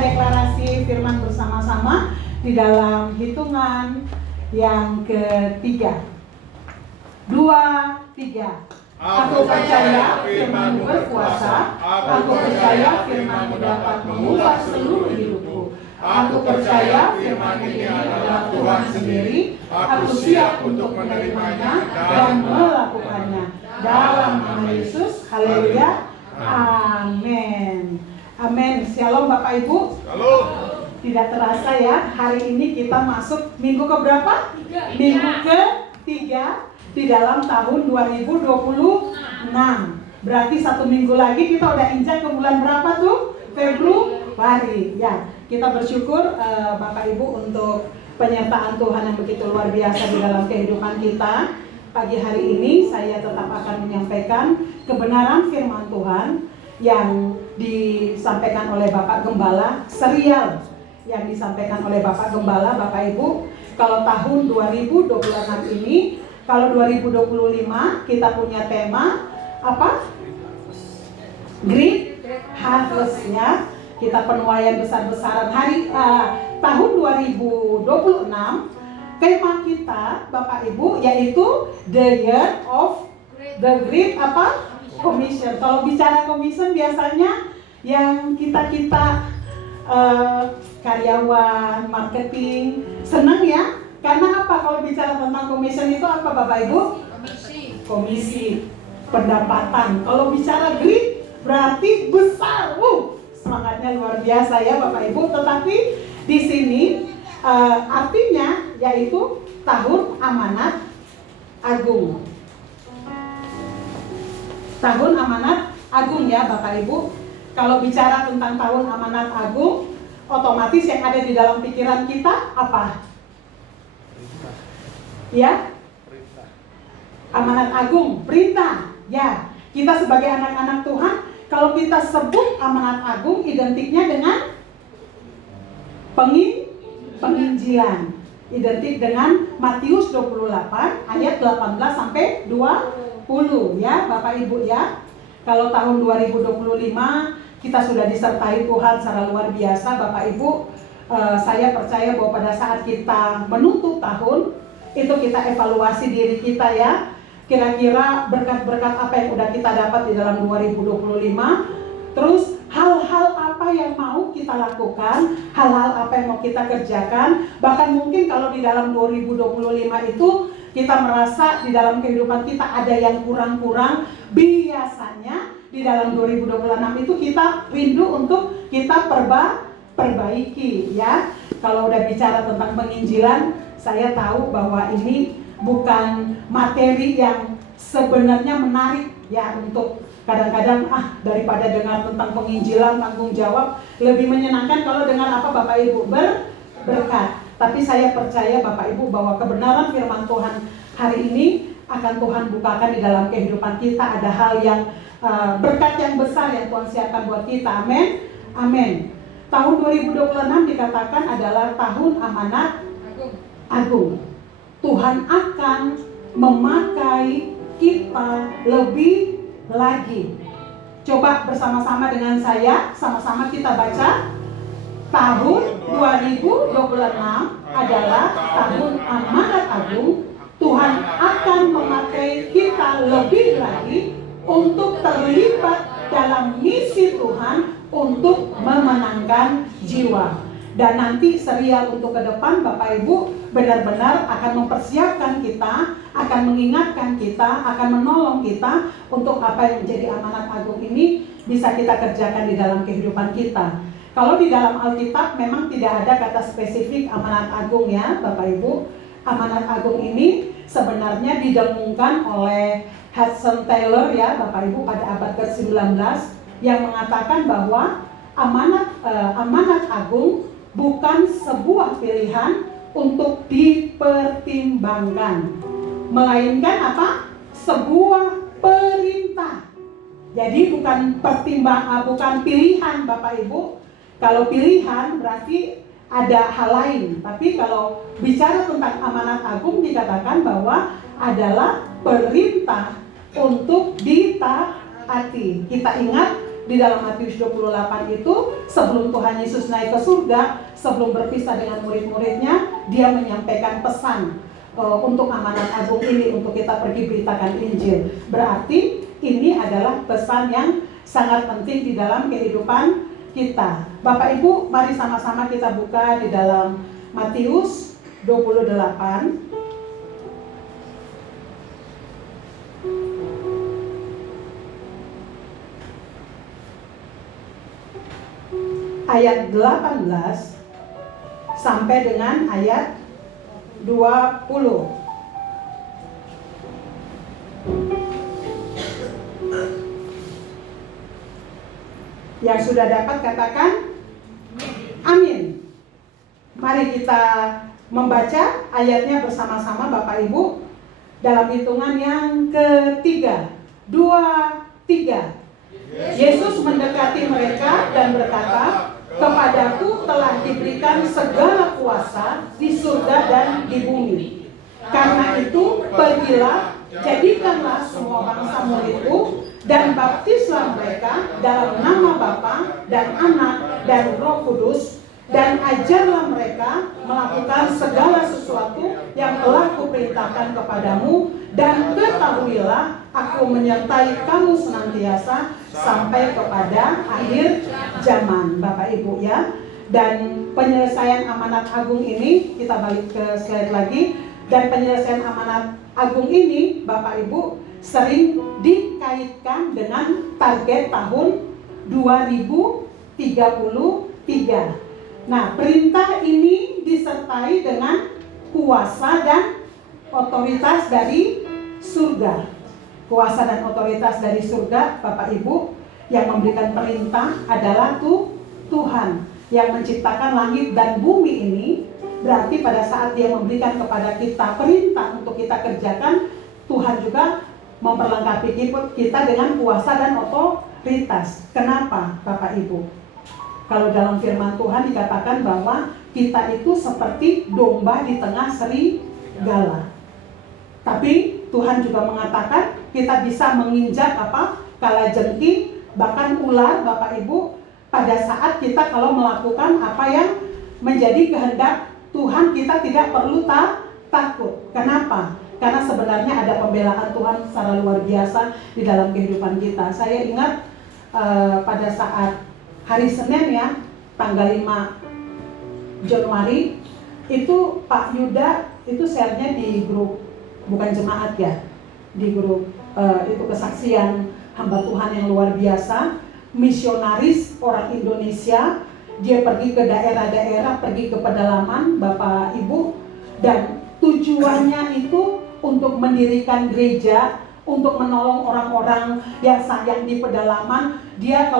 deklarasi firman bersama-sama di dalam hitungan yang ketiga. 2, 3. Aku percaya firman-Mu berkuasa. Aku percaya firman-Mu dapat mengubah seluruh hidupku. Aku percaya firman ini adalah Tuhan sendiri. Aku siap untuk menerimanya dan melakukannya. Dalam nama Yesus, haleluya, amin. Amin. Shalom Bapak Ibu. Shalom. Tidak terasa ya, hari ini kita masuk minggu ke berapa? Minggu ke-3 di dalam tahun 2026. Berarti 1 minggu lagi kita udah injak ke bulan berapa tuh? Februari. Ya, kita bersyukur Bapak Ibu untuk penyertaan Tuhan yang begitu luar biasa di dalam kehidupan kita. Pagi hari ini saya tetap akan menyampaikan kebenaran firman Tuhan yang disampaikan oleh Bapak Gembala, serial yang disampaikan oleh Bapak Gembala. Bapak Ibu, kalau tahun 2026 ini, kalau 2025 kita punya tema apa? Great Harvest ya. Kita penuaian besar-besaran tahun 2026. Tema kita Bapak Ibu yaitu The Year of the Great Commission. Kalau bicara commission biasanya yang kita karyawan, marketing senang ya. Karena apa? Kalau bicara tentang commission itu apa Bapak Ibu? Komisi pendapatan. Kalau bicara great berarti besar. Semangatnya luar biasa ya Bapak Ibu. Tetapi di sini artinya yaitu tahun amanat agung. Tahun amanat agung ya Bapak Ibu. Kalau bicara tentang tahun amanat agung, otomatis yang ada di dalam pikiran kita apa? Ya? Amanat agung, perintah. Ya, kita sebagai anak-anak Tuhan, kalau kita sebut amanat agung identiknya dengan penginjilan. Identik dengan Matius 28 ayat 18 sampai 20 ya Bapak Ibu ya. Kalau tahun 2025 kita sudah disertai Tuhan secara luar biasa Bapak Ibu. Saya percaya bahwa pada saat kita menutup tahun itu kita evaluasi diri kita ya. Kira-kira berkat-berkat apa yang udah kita dapat di dalam 2025. Terus hal-hal apa yang mau kita lakukan, hal-hal apa yang mau kita kerjakan. Bahkan mungkin kalau di dalam 2025 itu kita merasa di dalam kehidupan kita ada yang kurang-kurang. Biasanya di dalam 2026 itu kita rindu untuk kita perbaiki ya. Kalau udah bicara tentang penginjilan, saya tahu bahwa ini bukan materi yang sebenarnya menarik ya untuk kadang-kadang daripada dengar tentang penginjilan, tanggung jawab, lebih menyenangkan kalau dengar apa Bapak Ibu berkat. Tapi saya percaya Bapak Ibu bahwa kebenaran firman Tuhan hari ini akan Tuhan bukakan di dalam kehidupan kita. Ada hal yang berkat yang besar yang Tuhan siapkan buat kita. Amin. Amin. Tahun 2026 dikatakan adalah tahun amanat agung. Tuhan akan memakai kita lebih lagi. Coba bersama-sama dengan saya, sama-sama kita baca. Tahun 2026 adalah tahun amanat agung. Tuhan akan memakai kita lebih lagi untuk terlibat dalam misi Tuhan untuk memenangkan jiwa. Dan nanti serial untuk ke depan Bapak Ibu benar-benar akan mempersiapkan kita, akan mengingatkan kita, akan menolong kita untuk apa yang menjadi amanat agung ini bisa kita kerjakan di dalam kehidupan kita. Kalau di dalam Alkitab memang tidak ada kata spesifik amanat agung ya Bapak Ibu. Amanat agung ini sebenarnya didengungkan oleh Hudson Taylor ya Bapak Ibu pada abad ke-19 yang mengatakan bahwa amanat agung bukan sebuah pilihan untuk dipertimbangkan, melainkan apa? Sebuah perintah. Jadi bukan pilihan Bapak Ibu. Kalau pilihan berarti ada hal lain. Tapi kalau bicara tentang amanat agung dikatakan bahwa adalah perintah untuk ditaati. Kita ingat di dalam Matius 28 itu, sebelum Tuhan Yesus naik ke surga, sebelum berpisah dengan murid-muridnya, dia menyampaikan pesan untuk amanat agung ini, untuk kita pergi beritakan Injil. Berarti ini adalah pesan yang sangat penting di dalam kehidupan kita. Bapak Ibu, mari sama-sama kita buka di dalam Matius 28. Ayat 18 sampai dengan ayat 20. Yang sudah dapat katakan amin. Mari kita membaca ayatnya bersama-sama Bapak Ibu dalam hitungan yang ketiga. 2, 3. Yesus mendekati mereka dan berkata, "Kepadaku telah diberikan segala kuasa di surga dan di bumi. Karena itu, pergilah, jadikanlah semua bangsa muridku, dan baptislah mereka dalam nama Bapa dan Anak dan Roh Kudus, dan ajarlah mereka melakukan segala sesuatu yang telah kuperintahkan kepadamu, dan ketahuilah aku menyertai kamu senantiasa sampai kepada akhir zaman." Bapak Ibu ya. Dan penyelesaian amanat agung ini, kita balik ke slide lagi. Dan penyelesaian amanat agung ini Bapak Ibu sering dikaitkan dengan target tahun 2033. Nah, perintah ini disertai dengan kuasa dan otoritas dari surga. Kuasa dan otoritas dari surga, Bapak Ibu, yang memberikan perintah adalah Tuhan yang menciptakan langit dan bumi ini. Berarti pada saat dia memberikan kepada kita perintah untuk kita kerjakan, Tuhan juga memperlengkapi kita dengan kuasa dan otoritas. Kenapa Bapak Ibu? Kalau dalam firman Tuhan dikatakan bahwa kita itu seperti domba di tengah serigala. Tapi Tuhan juga mengatakan kita bisa menginjak kalajengking, bahkan ular Bapak Ibu, pada saat kita kalau melakukan apa yang menjadi kehendak Tuhan, kita tidak perlu takut. Kenapa? Karena sebenarnya ada pembelaan Tuhan secara luar biasa di dalam kehidupan kita. Saya ingat pada saat hari Senin ya, tanggal 5 Januari, itu Pak Yuda itu share-nya di grup, bukan jemaat ya, di grup itu kesaksian hamba Tuhan yang luar biasa, misionaris orang Indonesia. Dia pergi ke daerah-daerah, pergi ke pedalaman Bapak Ibu, dan tujuannya itu untuk mendirikan gereja, untuk menolong orang-orang yang di pedalaman. Dia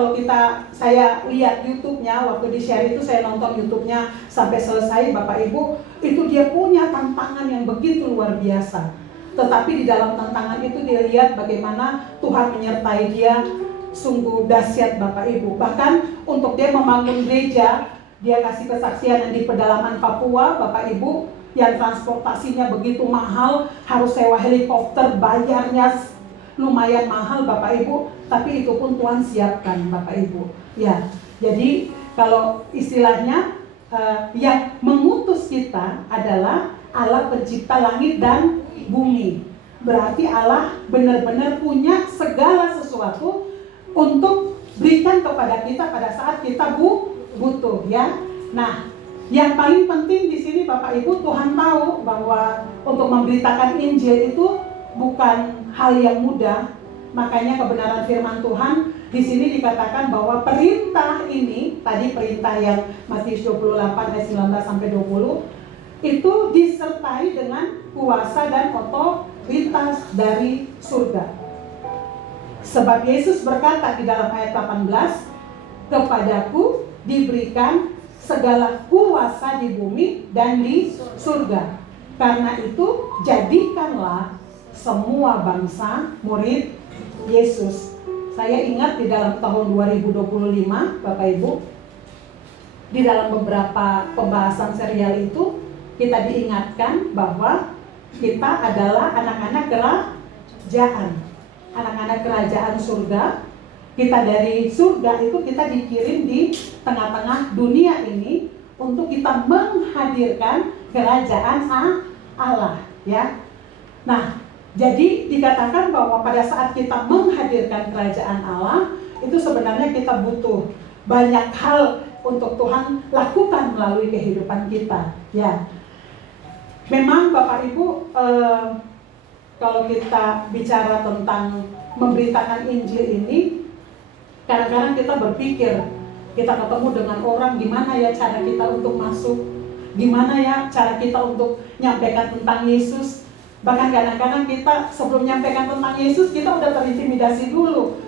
saya lihat YouTube-nya, waktu di share itu saya nonton YouTube-nya sampai selesai Bapak Ibu, itu dia punya tantangan yang begitu luar biasa. Tetapi di dalam tantangan itu dia lihat bagaimana Tuhan menyertai dia. Sungguh dahsyat Bapak Ibu. Bahkan untuk dia membangun gereja, dia kasih kesaksian yang di pedalaman Papua Bapak Ibu, yang transportasinya begitu mahal, harus sewa helikopter, bayarnya lumayan mahal Bapak Ibu, tapi itu pun Tuhan siapkan Bapak Ibu. Ya, jadi kalau istilahnya yang mengutus kita adalah Allah pencipta langit dan bumi. Berarti Allah benar-benar punya segala sesuatu untuk berikan kepada kita pada saat kita butuh ya. Nah, yang paling penting di sini Bapak Ibu, Tuhan tahu bahwa untuk memberitakan Injil itu bukan hal yang mudah. Makanya kebenaran firman Tuhan di sini dikatakan bahwa perintah ini, tadi perintah yang Matius 28 ayat 19 sampai 20, itu disertai dengan kuasa dan otoritas dari surga. Sebab Yesus berkata di dalam ayat 18, "Kepadaku diberikan segala kuasa di bumi dan di surga. Karena itu jadikanlah semua bangsa murid Yesus." Saya ingat di dalam tahun 2025 Bapak Ibu, di dalam beberapa pembahasan serial itu kita diingatkan bahwa kita adalah anak-anak kerajaan surga kita dari surga itu kita dikirim di tengah-tengah dunia ini untuk kita menghadirkan kerajaan Allah, ya. Nah, jadi dikatakan bahwa pada saat kita menghadirkan kerajaan Allah, itu sebenarnya kita butuh banyak hal untuk Tuhan lakukan melalui kehidupan kita, ya. Memang Bapak Ibu, kalau kita bicara tentang memberitakan Injil ini, kadang-kadang kita berpikir, kita ketemu dengan orang, gimana ya cara kita untuk masuk, gimana ya cara kita untuk nyampaikan tentang Yesus. Bahkan kadang-kadang kita sebelum nyampaikan tentang Yesus, kita udah terintimidasi dulu.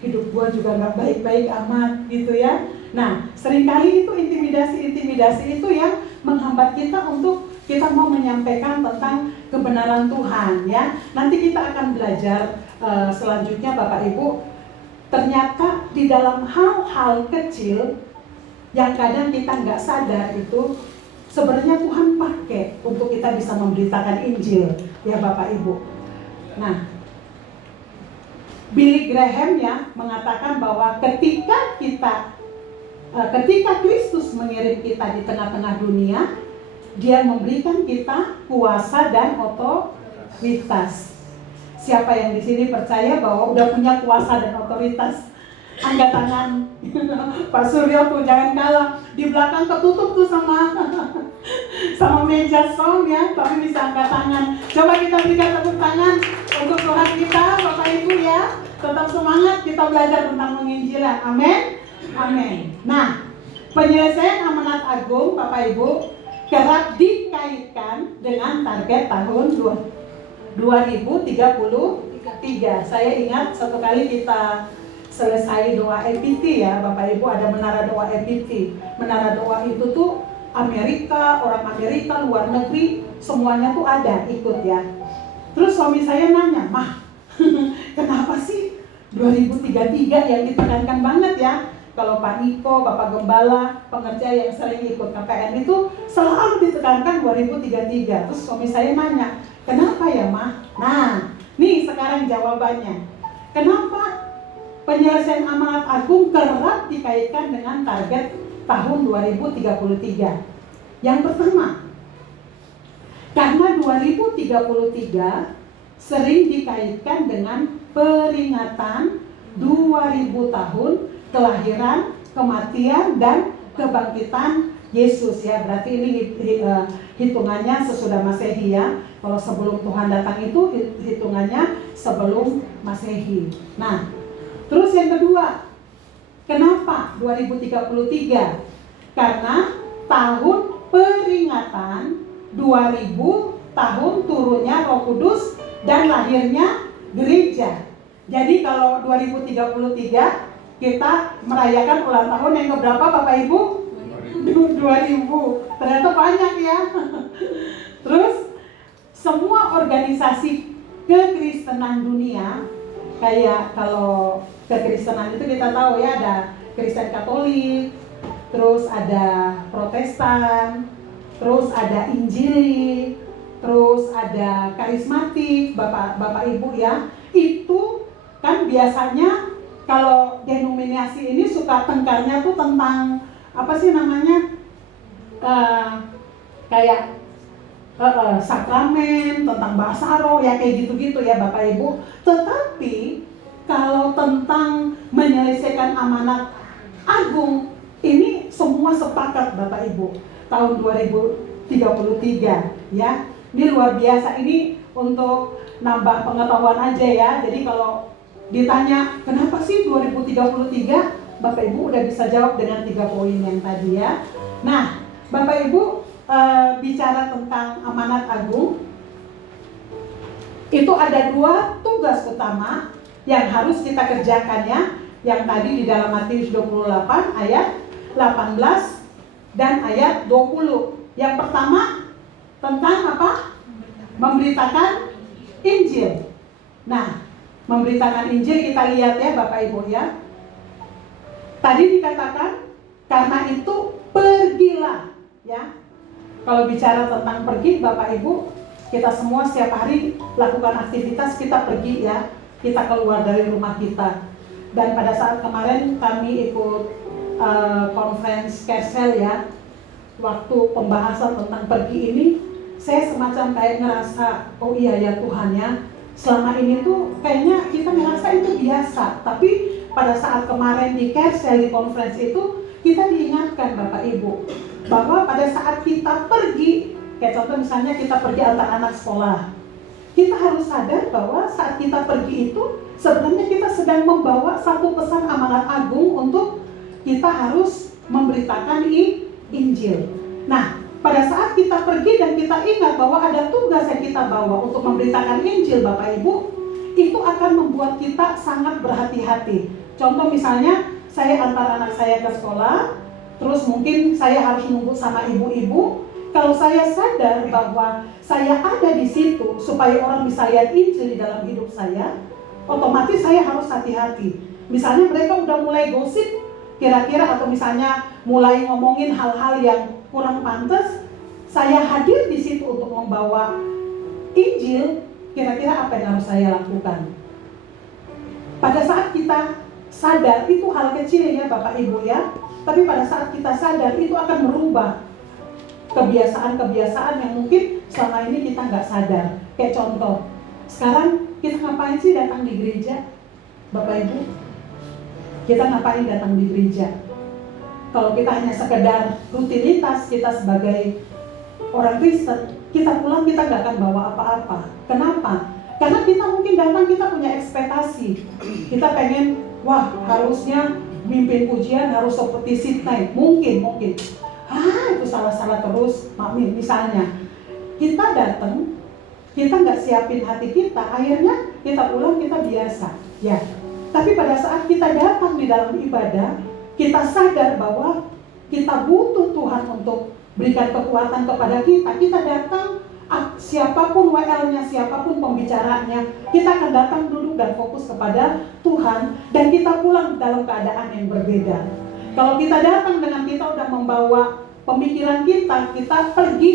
Hidup gua juga gak baik-baik amat gitu ya. Nah, seringkali itu intimidasi itu yang menghambat kita untuk kita mau menyampaikan tentang kebenaran Tuhan, ya. Nanti kita akan belajar selanjutnya Bapak Ibu. Ternyata di dalam hal-hal kecil yang kadang kita nggak sadar itu sebenarnya Tuhan pakai untuk kita bisa memberitakan Injil, ya Bapak Ibu. Nah, Billy Graham ya mengatakan bahwa ketika Kristus mengirim kita di tengah-tengah dunia, Dia memberikan kita kuasa dan otoritas. Siapa yang di sini percaya bahwa udah punya kuasa dan otoritas? Angkat tangan. Pak Suryo tuh jangan kalah. Di belakang ketutup tuh sama meja sound ya, tapi bisa angkat tangan. Coba kita berikan tepuk tangan untuk Tuhan kita, Bapak Ibu ya. Tetap semangat kita belajar tentang penginjilan. Amin. Amin. Nah, penyelesaian amanat agung Bapak Ibu kerap dikaitkan dengan target tahun 2033. Saya ingat satu kali kita selesai doa EPT ya Bapak Ibu, ada menara doa EPT. Menara doa itu tuh Amerika, orang Amerika, luar negeri, semuanya tuh ada ikut ya. Terus suami saya nanya, "Mah, kenapa sih 2033 yang ditekankan banget ya?" Kalau Pak Niko, Bapak Gembala, pengerja yang sering ikut KPN itu selalu ditekankan 2033. Terus suami saya nanya, "Kenapa ya, Mah?" Nah, nih sekarang jawabannya. Kenapa penyelesaian amanat agung kerap dikaitkan dengan target tahun 2033? Yang pertama, karena 2033 sering dikaitkan dengan peringatan 2000 tahun kelahiran, kematian, dan kebangkitan Yesus ya. Berarti ini hitungannya sesudah Masehi ya. Kalau sebelum Tuhan datang itu hitungannya sebelum Masehi. Nah, terus yang kedua, kenapa 2033? Karena tahun peringatan 2000 tahun turunnya Roh Kudus dan lahirnya gereja. Jadi kalau 2033 kita merayakan ulang tahun yang keberapa Bapak Ibu? 2000. Ternyata banyak ya. Terus semua organisasi kekristenan dunia, kayak kalau kekristenan itu kita tahu ya, ada Kristen Katolik, terus ada Protestan, terus ada Injili, terus ada karismatik, Bapak Ibu ya. Itu kan biasanya kalau denominasi ini suka tengkarnya tuh tentang apa sih namanya, kayak sakramen, tentang bahasa roh ya, kayak gitu-gitu ya Bapak Ibu. Tetapi kalau tentang menyelesaikan amanat agung, ini semua sepakat Bapak Ibu tahun 2033 ya. Ini luar biasa, ini untuk nambah pengetahuan aja ya. Jadi kalau ditanya kenapa sih 2033, Bapak Ibu udah bisa jawab dengan 3 poin yang tadi ya. Nah, Bapak Ibu bicara tentang amanat agung, itu ada 2 tugas utama yang harus kita kerjakan ya. Yang tadi di dalam Matius 28 ayat 18 dan ayat 20. Yang pertama tentang apa? Memberitakan Injil. Nah, memberitakan Injil kita lihat ya Bapak Ibu ya. Tadi dikatakan karena itu pergilah ya. Kalau bicara tentang pergi Bapak Ibu, kita semua setiap hari lakukan aktivitas, kita pergi ya. Kita keluar dari rumah kita. Dan pada saat kemarin kami ikut conference Kesel ya, waktu pembahasan tentang pergi ini, saya semacam kayak ngerasa, oh iya ya Tuhan ya, selama ini tuh kayaknya kita ngerasa itu biasa. Tapi pada saat kemarin di Kesel, di conference itu, kita diingatkan Bapak Ibu, bahwa pada saat kita pergi, kayak contoh misalnya kita pergi antar anak sekolah, kita harus sadar bahwa saat kita pergi itu sebenarnya kita sedang membawa satu pesan amanat agung untuk kita harus memberitakan Injil. Nah, pada saat kita pergi dan kita ingat bahwa ada tugas yang kita bawa untuk memberitakan Injil Bapak Ibu, itu akan membuat kita sangat berhati-hati. Contoh misalnya, saya antar anak saya ke sekolah, terus mungkin saya harus nunggu sama ibu-ibu. Kalau saya sadar bahwa saya ada di situ supaya orang bisa lihat Injil di dalam hidup saya, otomatis saya harus hati-hati. Misalnya mereka udah mulai gosip, kira-kira atau misalnya mulai ngomongin hal-hal yang kurang pantas, saya hadir di situ untuk membawa Injil, kira-kira apa yang harus saya lakukan? Pada saat kita sadar, itu hal kecil ya Bapak Ibu ya, tapi pada saat kita sadar itu akan merubah kebiasaan-kebiasaan yang mungkin selama ini kita nggak sadar. Kayak contoh, sekarang kita ngapain sih datang di gereja, Bapak Ibu? Kita ngapain datang di gereja? Kalau kita hanya sekedar rutinitas, kita sebagai orang Kristen, kita pulang kita nggak akan bawa apa-apa. Kenapa? Karena kita mungkin datang, kita punya ekspektasi. Kita pengen, wah harusnya mimpin pujian harus seperti Sydney. Mungkin. Itu salah-salah terus, Mami. Misalnya, kita datang, kita nggak siapin hati kita, akhirnya kita pulang kita biasa. Ya. Tapi pada saat kita datang di dalam ibadah, kita sadar bahwa kita butuh Tuhan untuk berikan kekuatan kepada kita. Kita datang, siapapun WL-nya, siapapun pembicaranya, kita akan datang duduk dan fokus kepada Tuhan, dan kita pulang dalam keadaan yang berbeda. Kalau kita datang dengan kita udah membawa pemikiran kita pergi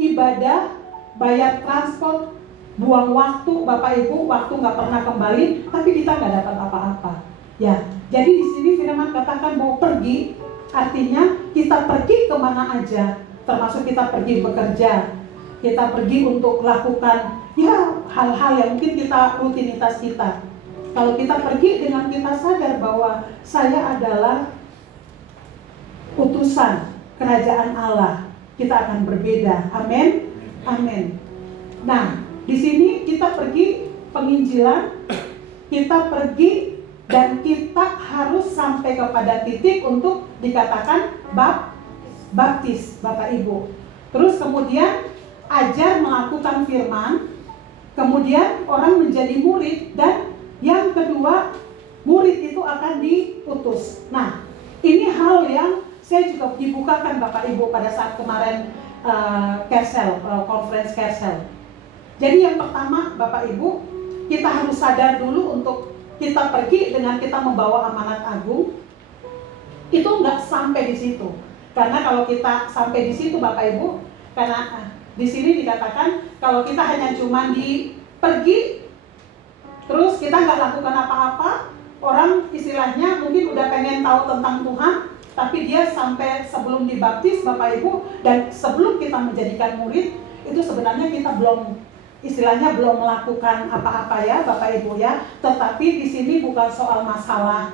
ibadah, bayar transport, buang waktu, Bapak Ibu, waktu nggak pernah kembali, tapi kita nggak dapat apa-apa. Ya, jadi di sini firman katakan mau pergi, artinya kita pergi kemana aja, termasuk kita pergi bekerja, kita pergi untuk lakukan ya hal-hal yang mungkin kita rutinitas kita. Kalau kita pergi dengan kita sadar bahwa saya adalah utusan kerajaan Allah, kita akan berbeda. Amin. Amin. Nah, di sini kita pergi penginjilan, kita pergi dan kita harus sampai kepada titik untuk dikatakan baptis, Bapak Ibu. Terus kemudian ajar melakukan firman, kemudian orang menjadi murid, dan yang kedua murid itu akan diutus. Nah, ini hal yang saya juga dibukakan Bapak Ibu pada saat kemarin Kesel, conference Kesel. Jadi yang pertama Bapak Ibu, kita harus sadar dulu untuk kita pergi dengan kita membawa amanat agung. Itu nggak sampai di situ. Karena kalau kita sampai di situ Bapak Ibu, karena di sini dikatakan kalau kita hanya cuma pergi, terus kita nggak lakukan apa-apa, orang istilahnya mungkin udah pengen tahu tentang Tuhan, tapi dia sampai sebelum dibaptis Bapak Ibu, dan sebelum kita menjadikan murid, itu sebenarnya kita belum melakukan apa-apa ya Bapak Ibu ya. Tetapi di sini bukan soal masalah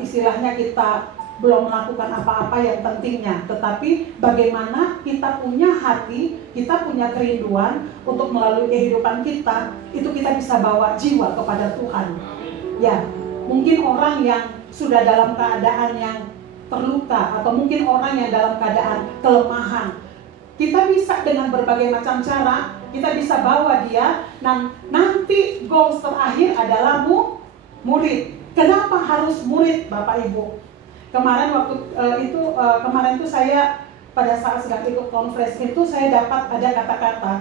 istilahnya kita belum melakukan apa-apa yang pentingnya, tetapi bagaimana kita punya hati, kita punya kerinduan untuk melalui kehidupan kita, itu kita bisa bawa jiwa kepada Tuhan. Ya, mungkin orang yang sudah dalam keadaan yang terluka, atau mungkin orang yang dalam keadaan kelemahan, kita bisa dengan berbagai macam cara, kita bisa bawa dia. Nah, nanti goals terakhir adalah murid. Kenapa harus murid Bapak Ibu? Kemarin waktu itu saya pada saat sedang ikut conference itu saya dapat ada kata-kata,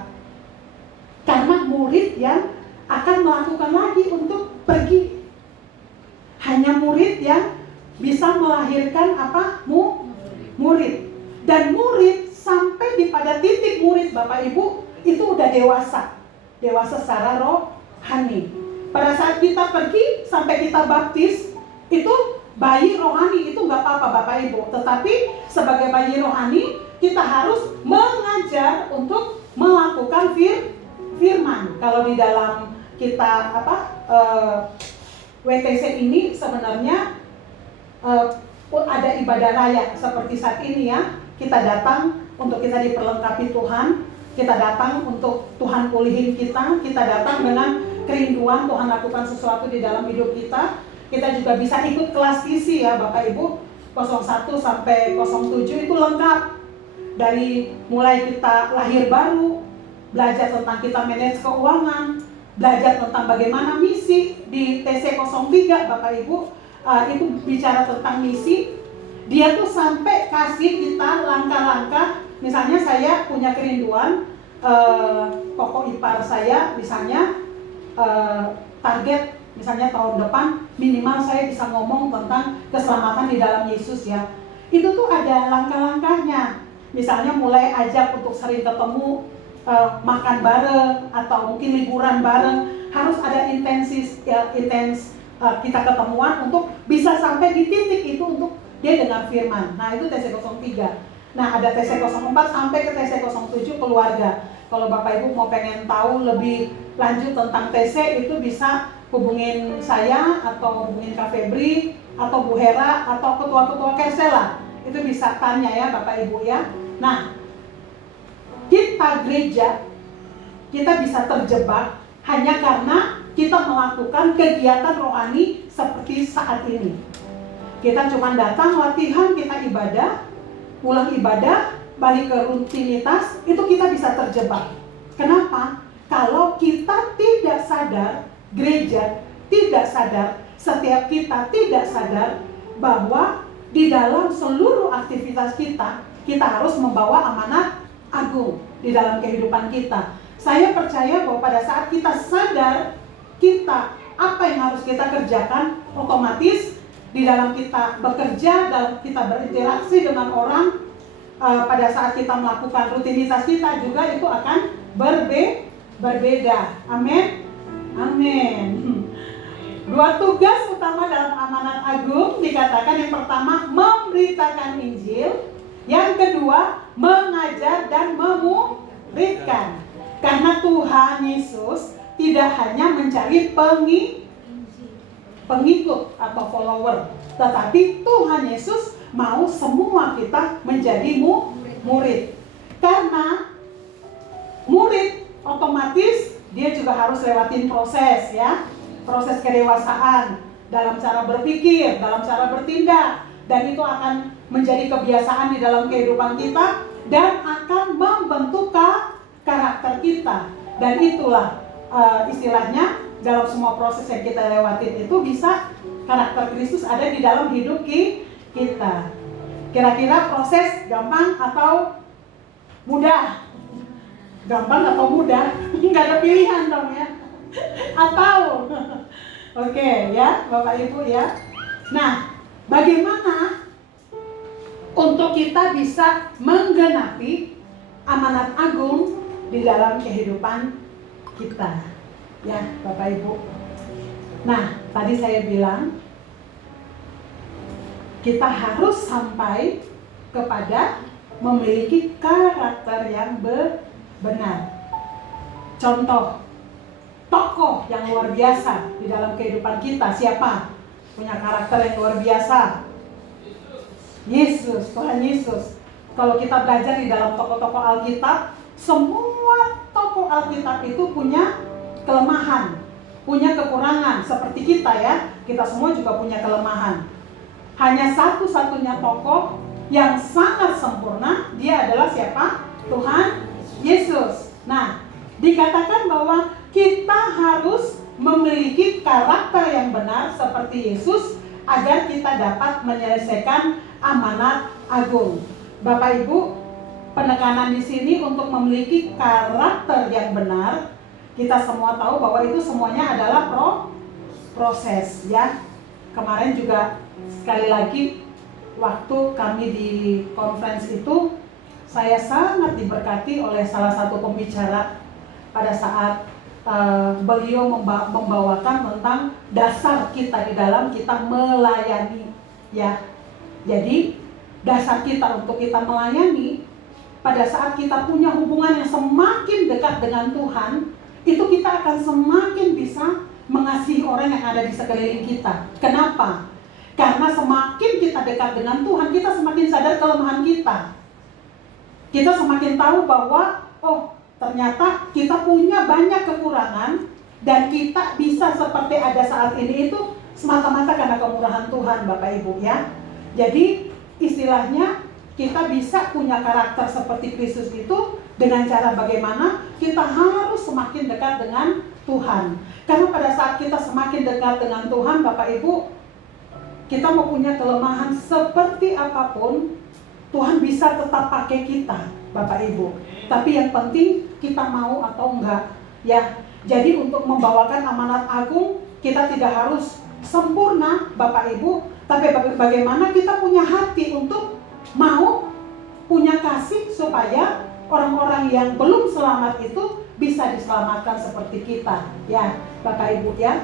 karena murid yang akan melakukan lagi untuk pergi. Hanya murid yang bisa melahirkan apa? Murid. Dan murid sampai pada titik murid Bapak Ibu itu udah dewasa secara rohani. Pada saat kita pergi sampai kita baptis, itu bayi rohani, itu nggak apa-apa Bapak Ibu. Tetapi sebagai bayi rohani, kita harus mengajar untuk melakukan firman. Kalau di dalam kita WTC ini sebenarnya ada ibadah raya seperti saat ini ya. Kita datang untuk kita diperlengkapi Tuhan, kita datang untuk Tuhan pulihin kita, kita datang dengan kerinduan Tuhan lakukan sesuatu di dalam hidup kita. Kita juga bisa ikut kelas isi ya Bapak Ibu, 01 sampai 07 itu lengkap. Dari mulai kita lahir baru, belajar tentang kita manage keuangan, belajar tentang bagaimana misi. Di TC 03 Bapak Ibu, itu bicara tentang misi. Dia tuh sampai kasih kita langkah-langkah. Misalnya saya punya kerinduan, pokok ipar saya misalnya target misalnya tahun depan minimal saya bisa ngomong tentang keselamatan di dalam Yesus ya. Itu tuh ada langkah-langkahnya. Misalnya mulai ajak untuk sering ketemu, makan bareng atau mungkin liburan bareng. Harus ada intens kita ketemuan untuk bisa sampai di titik itu untuk dia dengar firman. Nah itu TC 03. Nah ada TC 04 sampai ke TC 07 keluarga. Kalau Bapak Ibu mau pengen tahu lebih lanjut tentang TC, itu bisa hubungin saya atau hubungin Kak Febri atau Bu Hera atau ketua-ketua Kersela. Itu bisa tanya ya Bapak Ibu ya. Nah, kita gereja, kita bisa terjebak hanya karena kita melakukan kegiatan rohani seperti saat ini. Kita cuma datang latihan, kita ibadah, pulang ibadah, balik ke rutinitas, itu kita bisa terjebak. Kenapa? Kalau kita tidak sadar, gereja tidak sadar, setiap kita tidak sadar bahwa di dalam seluruh aktivitas kita, kita harus membawa amanat agung di dalam kehidupan kita. Saya percaya bahwa pada saat kita sadar kita apa yang harus kita kerjakan, otomatis di dalam kita bekerja, dalam kita berinteraksi dengan orang, pada saat kita melakukan rutinitas kita juga itu akan berbeda. Amin. Amin. Dua tugas utama dalam amanat agung dikatakan, yang pertama memberitakan Injil, yang kedua mengajar dan memuridkan. Karena Tuhan Yesus tidak hanya mencari pengikut atau follower, tetapi Tuhan Yesus mau semua kita menjadi murid. Karena murid otomatis dia juga harus lewatin proses ya. Proses kedewasaan dalam cara berpikir, dalam cara bertindak, dan itu akan menjadi kebiasaan di dalam kehidupan kita dan akan membentuk karakter kita. Dan itulah istilahnya dalam semua proses yang kita lewatin itu bisa karakter Kristus ada di dalam hidup kita. Kira-kira proses gampang atau mudah? Gampang atau mudah? Nggak ada pilihan dong ya. Atau oke ya Bapak Ibu ya. Nah, bagaimana untuk kita bisa menggenapi amanat agung di dalam kehidupan kita ya Bapak Ibu. Nah, tadi saya bilang kita harus sampai kepada memiliki karakter yang benar. Contoh tokoh yang luar biasa di dalam kehidupan kita siapa? Punya karakter yang luar biasa. Yesus, Tuhan Yesus. Kalau kita belajar di dalam tokoh-tokoh Alkitab, semua tokoh Alkitab itu punya kelemahan, punya kekurangan seperti kita ya. Kita semua juga punya kelemahan. Hanya satu-satunya tokoh yang sangat sempurna, dia adalah siapa? Tuhan Yesus. Nah, dikatakan bahwa kita harus memiliki karakter yang benar seperti Yesus agar kita dapat menyelesaikan amanat agung. Bapak Ibu, penekanan di sini untuk memiliki karakter yang benar, kita semua tahu bahwa itu semuanya adalah proses ya. Kemarin juga sekali lagi waktu kami di conference itu, saya sangat diberkati oleh salah satu pembicara pada saat beliau membawakan tentang dasar kita di dalam kita melayani, ya. Jadi dasar kita untuk kita melayani, pada saat kita punya hubungan yang semakin dekat dengan Tuhan, itu kita akan semakin bisa mengasihi orang yang ada di sekeliling kita. Kenapa? Karena semakin kita dekat dengan Tuhan, kita semakin sadar kelemahan kita. Kita semakin tahu bahwa, oh, ternyata kita punya banyak kekurangan, dan kita bisa seperti ada saat ini itu semata-mata karena kemurahan Tuhan, Bapak Ibu, ya. Jadi istilahnya kita bisa punya karakter seperti Kristus itu dengan cara bagaimana kita harus semakin dekat dengan Tuhan. Karena pada saat kita semakin dekat dengan Tuhan, Bapak Ibu, kita mau punya kelemahan seperti apapun, Tuhan bisa tetap pakai kita, Bapak Ibu. Tapi yang penting kita mau atau enggak, ya. Jadi untuk membawakan amanat agung, kita tidak harus sempurna, Bapak Ibu, tapi bagaimana kita punya hati untuk mau punya kasih supaya orang-orang yang belum selamat itu bisa diselamatkan seperti kita, ya, Bapak Ibu, ya.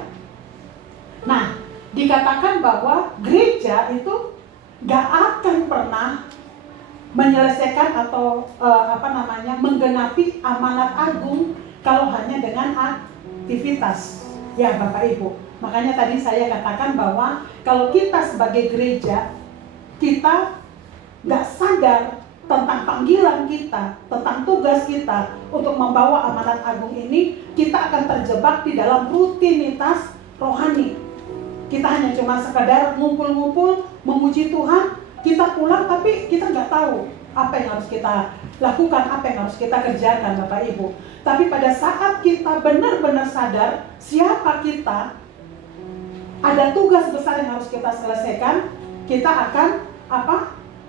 Nah, dikatakan bahwa gereja itu gak akan pernah menyelesaikan atau menggenapi amanat agung kalau hanya dengan aktivitas, ya, Bapak Ibu. Makanya tadi saya katakan bahwa kalau kita sebagai gereja, kita gak sadar tentang panggilan kita, tentang tugas kita untuk membawa amanat agung ini, kita akan terjebak di dalam rutinitas rohani. Kita hanya cuma sekadar ngumpul-ngumpul, memuji Tuhan, kita pulang tapi kita nggak tahu apa yang harus kita lakukan, apa yang harus kita kerjakan, Bapak Ibu. Tapi pada saat kita benar-benar sadar siapa kita, ada tugas besar yang harus kita selesaikan, kita akan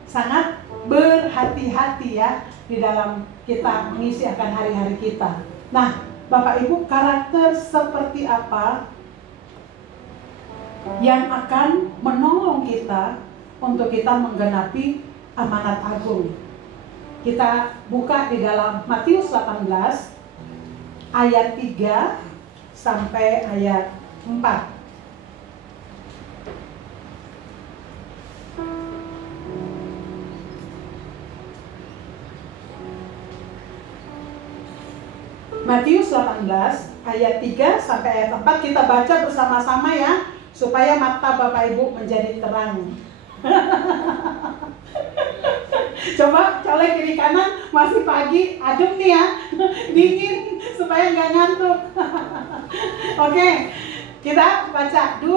sangat berhati-hati, ya, di dalam kita mengisi akan hari-hari kita. Nah, Bapak Ibu, karakter seperti apa yang akan menolong kita untuk kita menggenapi amanat agung? Kita buka di dalam Matius 18 ayat 3 sampai ayat 4. Matius 18 ayat 3 sampai ayat 4 kita baca bersama-sama, ya, supaya mata Bapak Ibu menjadi terang. Coba colek kiri kanan, masih pagi, adem nih, ya, dingin supaya nggak ngantuk. Oke, kita baca 2,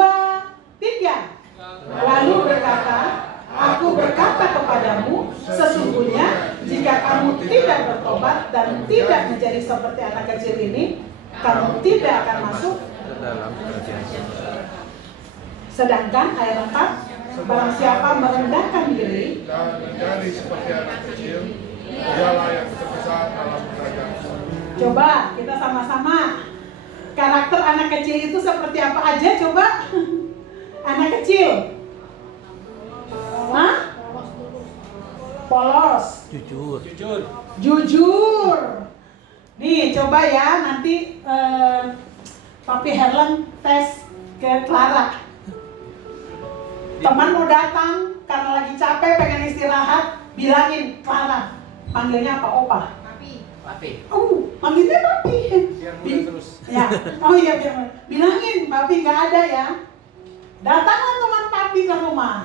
3. Lalu berkata, aku berkata kepadamu, sesungguhnya jika kamu tidak bertobat dan tidak menjadi seperti anak kecil ini, kamu tidak akan masuk ke dalam kerajaan. Sedangkan ayat 4, barang siapa merendahkan diri dan menjadi seperti anak kecil, dialah yang terbesar dalam kerajaan. Coba kita sama-sama, karakter anak kecil itu seperti apa aja, coba. Anak kecil, polos, jujur. Nih, coba ya, nanti Papi Herlan tes ke Clara. Teman mau datang karena lagi capek, pengen istirahat, bilangin Clara. Panggilnya apa? Opa? Papi. Panggilnya Papi. Biar mudah terus. Ya. Oh iya, biar. Bilangin Papi nggak ada, ya. Datanglah teman Papi ke rumah.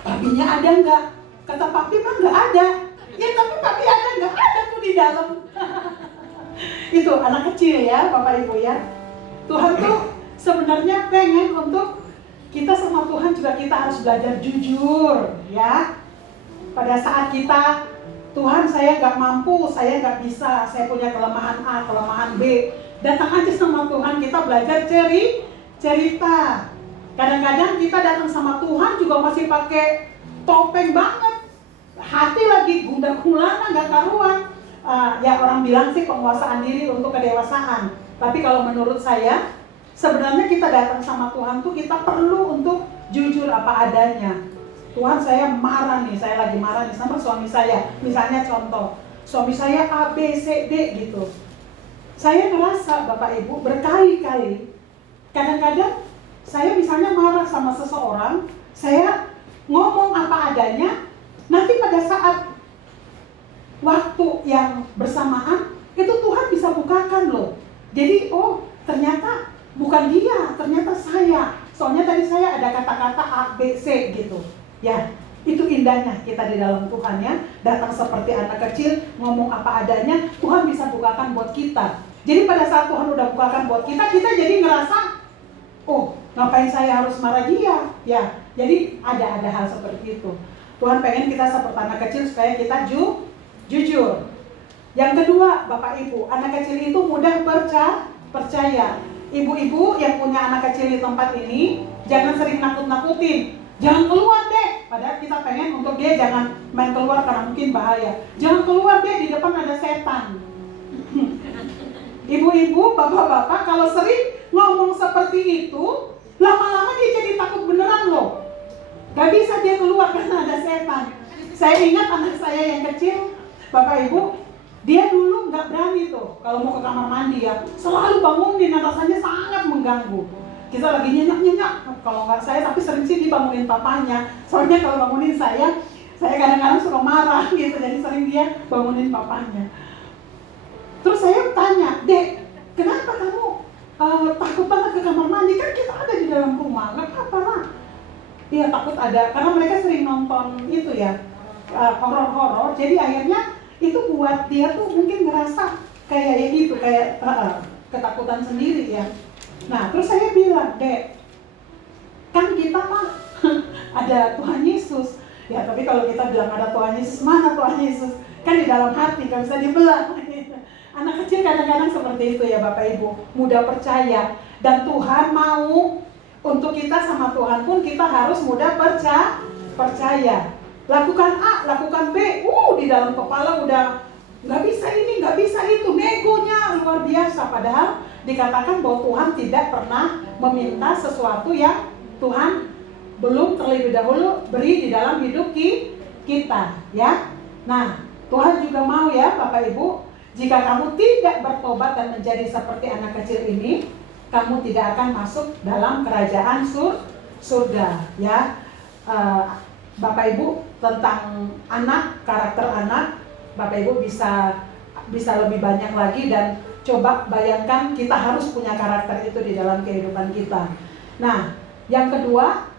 Papinya ada nggak? Kata Papi mah nggak ada. Ya, tapi Papi ada nggak? Ada tuh di dalam. Itu anak kecil, ya, Bapak Ibu, ya. Tuhan tuh sebenarnya pengen untuk kita sama Tuhan juga kita harus belajar jujur, ya. Pada saat kita, Tuhan saya nggak mampu, saya nggak bisa, saya punya kelemahan A, kelemahan B. Datang aja sama Tuhan, kita belajar cerita. Kadang-kadang kita datang sama Tuhan juga masih pakai topeng banget, hati lagi gundah gulana, nggak karuan. Ya, orang bilang sih penguasaan diri untuk kedewasaan. Tapi kalau menurut saya, sebenarnya kita datang sama Tuhan tuh kita perlu untuk jujur apa adanya. Tuhan, saya marah nih, saya lagi marah nih sama suami saya. Misalnya contoh, suami saya A, B, C, D gitu. Saya ngerasa Bapak Ibu berkali-kali, kadang-kadang saya misalnya marah sama seseorang, saya ngomong apa adanya, nanti pada saat waktu yang bersamaan, itu Tuhan bisa bukakan loh. Jadi oh ternyata bukan dia, ternyata saya. Soalnya tadi saya ada kata-kata A, B, C gitu. Ya, itu indahnya kita di dalam Tuhan ya. Datang seperti anak kecil, ngomong apa adanya, Tuhan bisa bukakan buat kita. Jadi pada saat Tuhan udah bukakan buat kita, kita jadi ngerasa, oh ngapain saya harus marah dia? Ya, jadi ada hal seperti itu. Tuhan pengen kita seperti anak kecil supaya kita jujur. Yang kedua, Bapak Ibu, anak kecil itu mudah percaya. Ibu-ibu yang punya anak kecil di tempat ini, jangan sering nakut-nakutin. Jangan keluar deh, padahal kita pengen untuk dia jangan main keluar karena mungkin bahaya. Jangan keluar deh, di depan ada setan. Ibu-ibu, bapak-bapak kalau sering ngomong seperti itu, lama-lama dia jadi takut beneran loh. Gak bisa dia keluar karena ada setan. Saya ingat anak saya yang kecil, Bapak Ibu, dia dulu gak berani tuh kalau mau ke kamar mandi ya, selalu bangunin, atasannya sangat mengganggu. Kita lagi nyenyak-nyenyak, kalau nggak saya, tapi sering sih dibangunin papanya. Soalnya kalau bangunin saya kadang-kadang suka marah gitu, jadi sering dia bangunin papanya. Terus saya tanya, Dek, kenapa kamu takut banget ke kamar mandi? Kan kita ada di dalam rumah, nggak apa-apa lah. Iya takut ada, karena mereka sering nonton itu ya, horor-horor. Jadi akhirnya itu buat dia tuh mungkin ngerasa kayak gitu, kayak ketakutan sendiri ya. Nah terus saya bilang, Dek, kan kita mah ada Tuhan Yesus. Ya tapi kalau kita bilang ada Tuhan Yesus, mana Tuhan Yesus? Kan di dalam hati, kan bisa dibelah. Anak kecil kadang-kadang seperti itu ya Bapak Ibu, mudah percaya. Dan Tuhan mau untuk kita sama Tuhan pun kita harus mudah percaya. Lakukan A, lakukan B, di dalam kepala udah nggak bisa ini, nggak bisa itu, negonya luar biasa. Padahal dikatakan bahwa Tuhan tidak pernah meminta sesuatu yang Tuhan belum terlebih dahulu beri di dalam hidup kita, ya. Nah, Tuhan juga mau ya Bapak Ibu, jika kamu tidak bertobat dan menjadi seperti anak kecil ini, kamu tidak akan masuk dalam kerajaan surga, ya. Bapak Ibu tentang anak, karakter anak, Bapak Ibu bisa lebih banyak lagi, dan coba bayangkan kita harus punya karakter itu di dalam kehidupan kita. Nah, yang kedua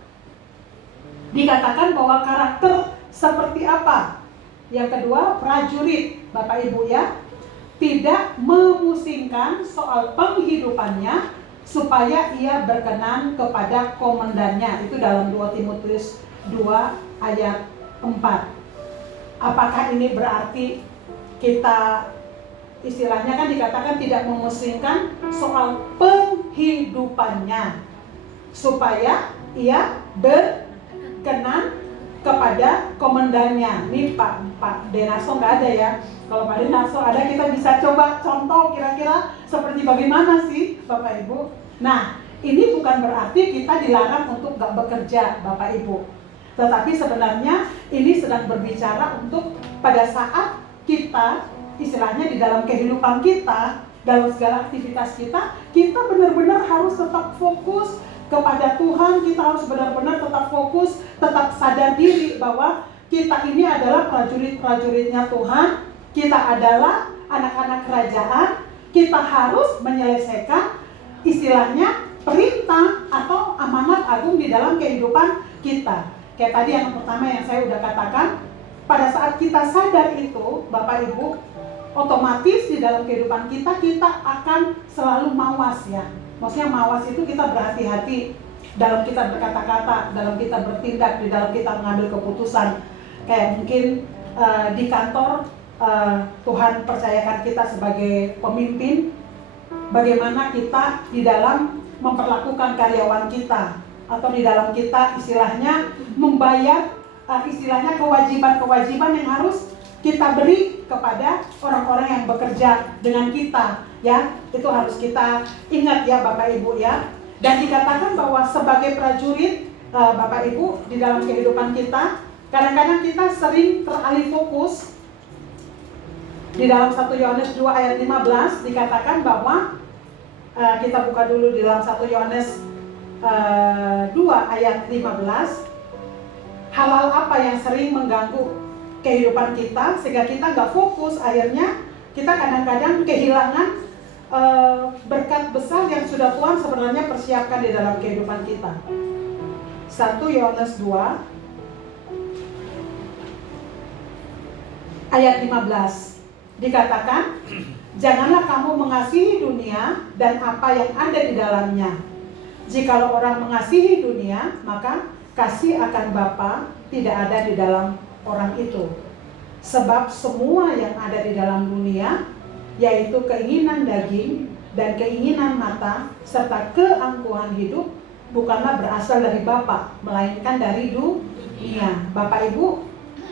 dikatakan bahwa karakter seperti apa? Yang kedua, prajurit, Bapak Ibu ya, tidak memusingkan soal penghidupannya supaya ia berkenan kepada komandannya. Itu dalam 2 Timotius 2 ayat 4. Apakah ini berarti kita istilahnya kan dikatakan tidak memusingkan soal penghidupannya supaya ia berkenan kepada komandannya. Nih Pak Denarso nggak ada ya. Kalau Pak Denarso ada, kita bisa coba contoh kira-kira seperti bagaimana sih Bapak Ibu. Nah, ini bukan berarti kita dilarang untuk nggak bekerja Bapak Ibu. Tetapi sebenarnya ini sedang berbicara untuk pada saat kita istilahnya di dalam kehidupan kita, dalam segala aktivitas kita benar-benar harus tetap fokus kepada Tuhan. Kita harus benar-benar tetap fokus, tetap sadar diri bahwa kita ini adalah prajurit-prajuritnya Tuhan. Kita adalah anak-anak kerajaan. Kita harus menyelesaikan istilahnya perintah atau amanat agung di dalam kehidupan kita. Kayak tadi yang pertama yang saya udah katakan, pada saat kita sadar itu Bapak Ibu, otomatis di dalam kehidupan kita akan selalu mawas ya. Maksudnya mawas itu kita berhati-hati dalam kita berkata-kata, dalam kita bertindak, di dalam kita mengambil keputusan. Kayak mungkin di kantor Tuhan percayakan kita sebagai pemimpin, bagaimana kita di dalam memperlakukan karyawan kita, atau di dalam kita istilahnya membayar istilahnya kewajiban-kewajiban yang harus kita beri kepada orang-orang yang bekerja dengan kita, ya. Itu harus kita ingat ya Bapak Ibu ya. Dan dikatakan bahwa sebagai prajurit Bapak Ibu di dalam kehidupan kita, kadang-kadang kita sering teralih fokus Di dalam 1 Yohanes 2 ayat 15 dikatakan bahwa kita buka dulu di dalam 1 Yohanes 2 ayat 15. Hal-hal apa yang sering mengganggu kehidupan kita sehingga kita nggak fokus, akhirnya kita kadang-kadang kehilangan berkat besar yang sudah Tuhan sebenarnya persiapkan di dalam kehidupan kita. 1 Yohanes 2 ayat 15 dikatakan, janganlah kamu mengasihi dunia dan apa yang ada di dalamnya. Jikalau orang mengasihi dunia, maka kasih akan Bapa tidak ada di dalam orang itu. Sebab semua yang ada di dalam dunia, yaitu keinginan daging dan keinginan mata serta keangkuhan hidup, bukanlah berasal dari Bapa, melainkan dari dunia. Bapak Ibu,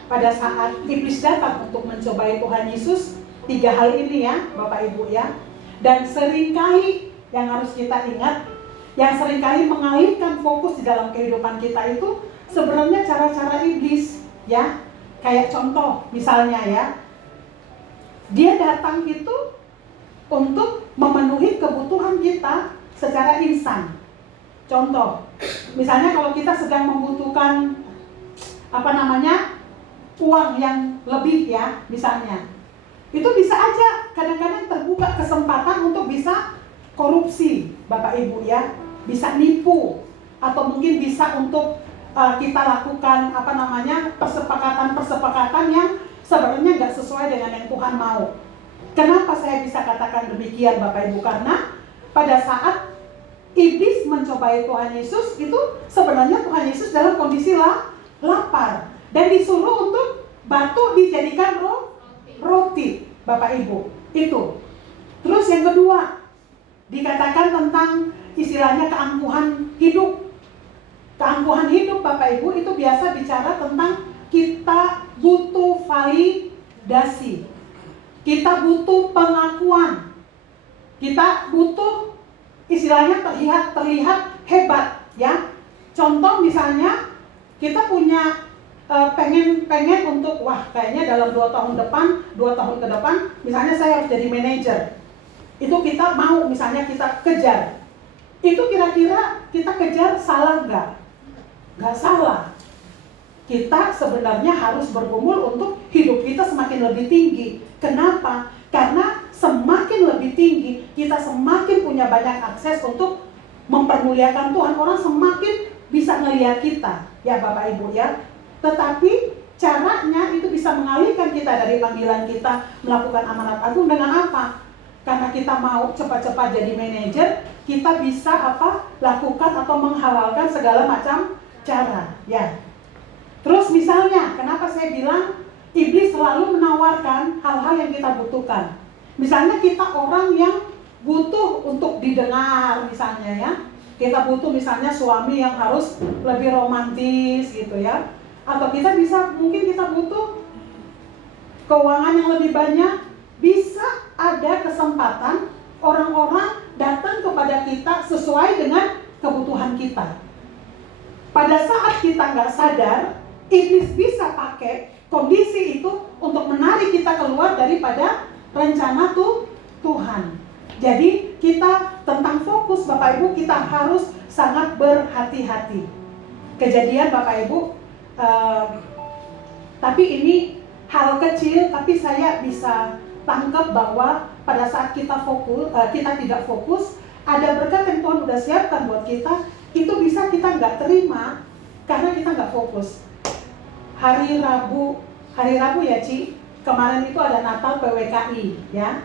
pada saat iblis datang untuk mencobai Tuhan Yesus, 3 hal ini ya Bapak Ibu ya. Dan seringkali yang harus kita ingat, yang seringkali mengalihkan fokus di dalam kehidupan kita itu sebenarnya cara-cara iblis ya. Kayak contoh misalnya ya, dia datang itu untuk memenuhi kebutuhan kita secara instan. Contoh, misalnya kalau kita sedang membutuhkan uang yang lebih ya, misalnya, itu bisa aja kadang-kadang terbuka kesempatan untuk bisa korupsi, Bapak Ibu ya, bisa nipu, atau mungkin bisa untuk kita lakukan persepakatan yang sebenarnya nggak sesuai dengan yang Tuhan mau. Kenapa saya bisa katakan demikian, Bapak Ibu? Karena pada saat iblis mencobai Tuhan Yesus, itu sebenarnya Tuhan Yesus dalam kondisi lapar dan disuruh untuk batu dijadikan roti, Bapak Ibu. Itu. Terus yang kedua, dikatakan tentang istilahnya keangkuhan hidup. Keangkuhan hidup, Bapak Ibu, itu biasa bicara tentang kita butuh validasi. Kita butuh pengakuan. Kita butuh istilahnya terlihat hebat ya. Contoh misalnya kita punya pengen untuk kayaknya dalam 2 tahun ke depan misalnya saya harus jadi manajer. Itu kita mau, misalnya kita kejar. Itu kira-kira kita kejar salah nggak? Nggak salah. Kita sebenarnya harus bergumul untuk hidup kita semakin lebih tinggi. Kenapa? Karena semakin lebih tinggi, kita semakin punya banyak akses untuk mempermuliakan Tuhan. Orang semakin bisa ngelihat kita, ya Bapak Ibu ya. Tetapi caranya itu bisa mengalihkan kita dari panggilan kita melakukan amanat agung dengan apa? Karena kita mau cepat-cepat jadi manajer, kita bisa lakukan atau menghalalkan segala macam cara, ya. Terus misalnya, kenapa saya bilang iblis selalu menawarkan hal-hal yang kita butuhkan. Misalnya kita orang yang butuh untuk didengar misalnya ya. Kita butuh misalnya suami yang harus lebih romantis gitu ya. Atau mungkin kita butuh keuangan yang lebih banyak. Bisa ada kesempatan orang-orang datang kepada kita sesuai dengan kebutuhan kita. Pada saat kita nggak sadar, iblis bisa pakai kondisi itu untuk menarik kita keluar daripada rencana Tuhan. Jadi kita tentang fokus Bapak Ibu, kita harus sangat berhati-hati. Kejadian Bapak Ibu, tapi ini hal kecil, tapi saya bisa tangkap bahwa pada saat kita tidak fokus, ada berkat yang Tuhan udah siapkan buat kita, itu bisa kita nggak terima karena kita nggak fokus. Hari Rabu ya Ci, kemarin itu ada Natal PWKI ya.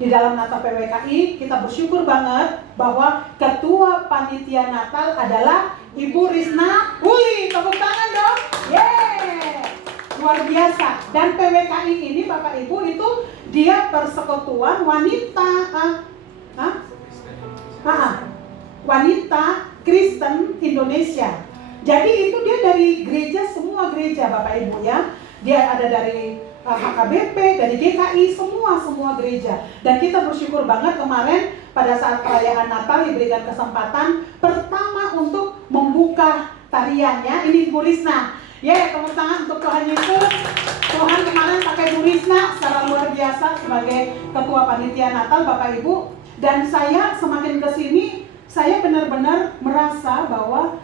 Di dalam Natal PWKI kita bersyukur banget bahwa ketua panitia Natal adalah Ibu Risna Huli. Tepuk tangan dong. Yeay, luar biasa. Dan PWKI ini Bapak Ibu itu dia persekutuan wanita wanita Kristen Indonesia. Jadi itu dia dari gereja, semua gereja Bapak Ibu ya. Dia ada dari HKBP, dari GKI, semua gereja. Dan kita bersyukur banget kemarin pada saat perayaan Natal diberikan kesempatan pertama untuk membuka tariannya. Ini Bu Risna. Tepuk tangan untuk Tuhan Yesus. Tuhan kemarin pakai Bu Risna secara luar biasa sebagai ketua panitia Natal, Bapak Ibu. Dan saya semakin kesini, saya benar-benar merasa bahwa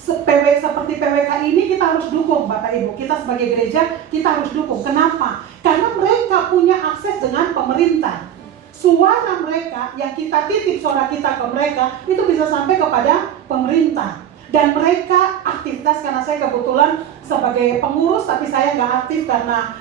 seperti PWK ini kita harus dukung, Bapak Ibu. Kita sebagai gereja, kita harus dukung. Kenapa? Karena mereka punya akses dengan pemerintah. Suara mereka, yang kita titip suara kita ke mereka, itu bisa sampai kepada pemerintah. Dan mereka aktivitas, karena saya kebetulan sebagai pengurus, tapi saya nggak aktif karena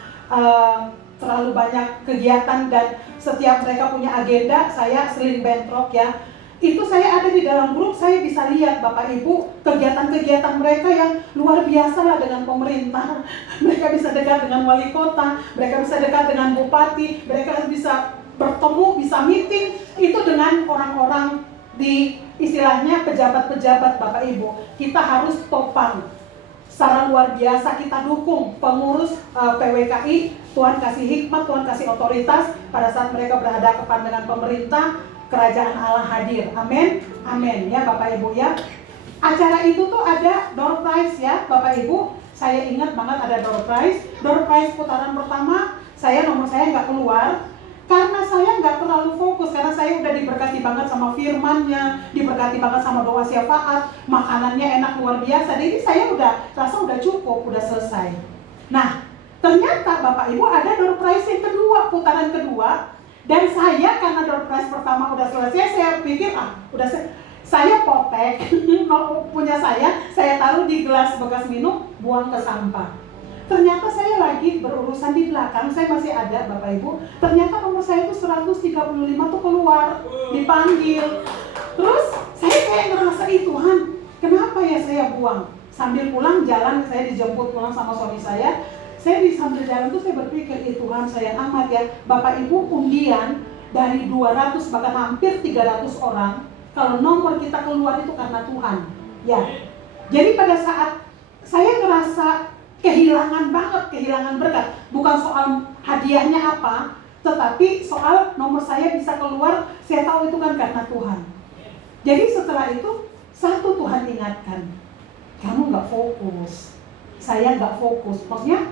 terlalu banyak kegiatan. Dan setiap mereka punya agenda, saya sering bentrok ya. Itu saya ada di dalam grup, saya bisa lihat Bapak Ibu kegiatan-kegiatan mereka yang luar biasa lah dengan pemerintah. Mereka bisa dekat dengan wali kota, mereka bisa dekat dengan bupati, mereka bisa bertemu, bisa meeting itu dengan orang-orang di istilahnya pejabat-pejabat. Bapak Ibu, kita harus topang secara luar biasa, kita dukung pengurus PWKI. Tuhan kasih hikmat, Tuhan kasih otoritas pada saat mereka berhadapan dengan pemerintah. Kerajaan Allah hadir, amin, amin ya Bapak Ibu ya. Acara itu tuh ada door prize ya Bapak Ibu. Saya ingat banget ada door prize. Door prize putaran pertama, nomor saya nggak keluar karena saya nggak terlalu fokus, karena saya udah diberkati banget sama firman-Nya, diberkati banget sama doa syafaat, makanannya enak luar biasa. Jadi saya udah rasa udah cukup, udah selesai. Nah, ternyata Bapak Ibu ada door prize yang kedua, putaran kedua. Dan saya karena door prize pertama udah selesai, saya pikir saya potek punya saya taruh di gelas bekas minum, buang ke sampah. Ternyata saya lagi berurusan di belakang, saya masih ada Bapak Ibu. Ternyata nomor saya itu 135 tuh keluar, dipanggil. Terus saya kayak ngerasa, Tuhan, kenapa ya saya buang? Sambil pulang jalan, saya dijemput pulang sama suami saya. Saya di sambil jalan tuh saya berpikir, Tuhan sayang amat ya, Bapak Ibu undian dari 200 bahkan hampir 300 orang, kalau nomor kita keluar itu karena Tuhan ya. Jadi pada saat saya ngerasa kehilangan berkat, bukan soal hadiahnya apa, tetapi soal nomor saya bisa keluar, saya tahu itu kan karena Tuhan. Jadi setelah itu, satu Tuhan ingatkan, kamu gak fokus, saya gak fokus. Maksudnya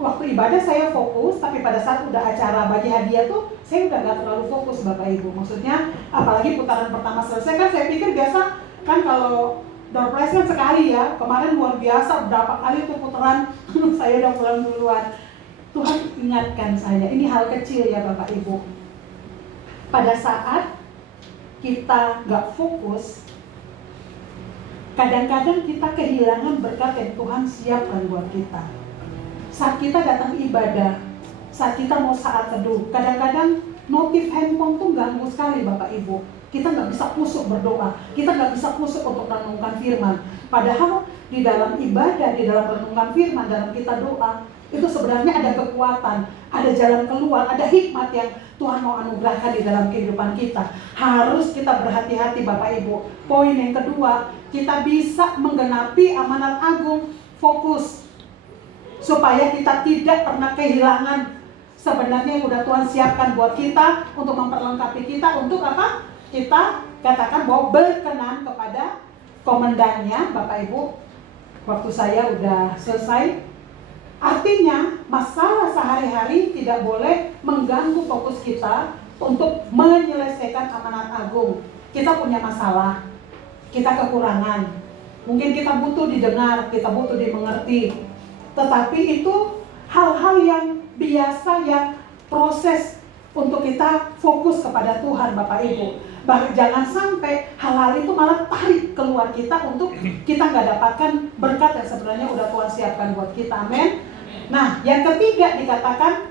waktu ibadah saya fokus, tapi pada saat udah acara bagi hadiah tuh saya udah gak terlalu fokus Bapak Ibu. Maksudnya apalagi putaran pertama selesai kan, saya pikir biasa kan kalau door prize kan sekali ya. Kemarin luar biasa, berapa kali tuh putaran saya udah pulang duluan. Tuhan ingatkan saya, ini hal kecil ya Bapak Ibu. Pada saat kita gak fokus, kadang-kadang kita kehilangan berkat yang Tuhan siapkan buat kita. Saat kita datang ibadah, saat kita mau saat teduh, kadang-kadang notif handphone tuh ganggu sekali Bapak Ibu. Kita nggak bisa kusuk berdoa, kita nggak bisa kusuk untuk renungkan firman. Padahal di dalam ibadah, di dalam renungkan firman, dalam kita doa, itu sebenarnya ada kekuatan, ada jalan keluar, ada hikmat yang Tuhan mau anugerahkan di dalam kehidupan kita. Harus kita berhati-hati Bapak Ibu. Poin yang kedua, kita bisa menggenapi amanat agung, fokus, supaya kita tidak pernah kehilangan sebenarnya yang udah Tuhan siapkan buat kita, untuk memperlengkapi kita, untuk apa? Kita katakan bahwa berkenan kepada komandannya. Bapak Ibu, waktu saya udah selesai. Artinya masalah sehari-hari tidak boleh mengganggu fokus kita untuk menyelesaikan amanat agung. Kita punya masalah, kita kekurangan, mungkin kita butuh didengar, kita butuh dimengerti. Tetapi itu hal-hal yang biasa, yang proses untuk kita fokus kepada Tuhan Bapak Ibu. Bahkan jangan sampai hal-hal itu malah tarik keluar kita untuk kita nggak dapatkan berkat yang sebenarnya udah Tuhan siapkan buat kita. Amin. Nah, yang ketiga dikatakan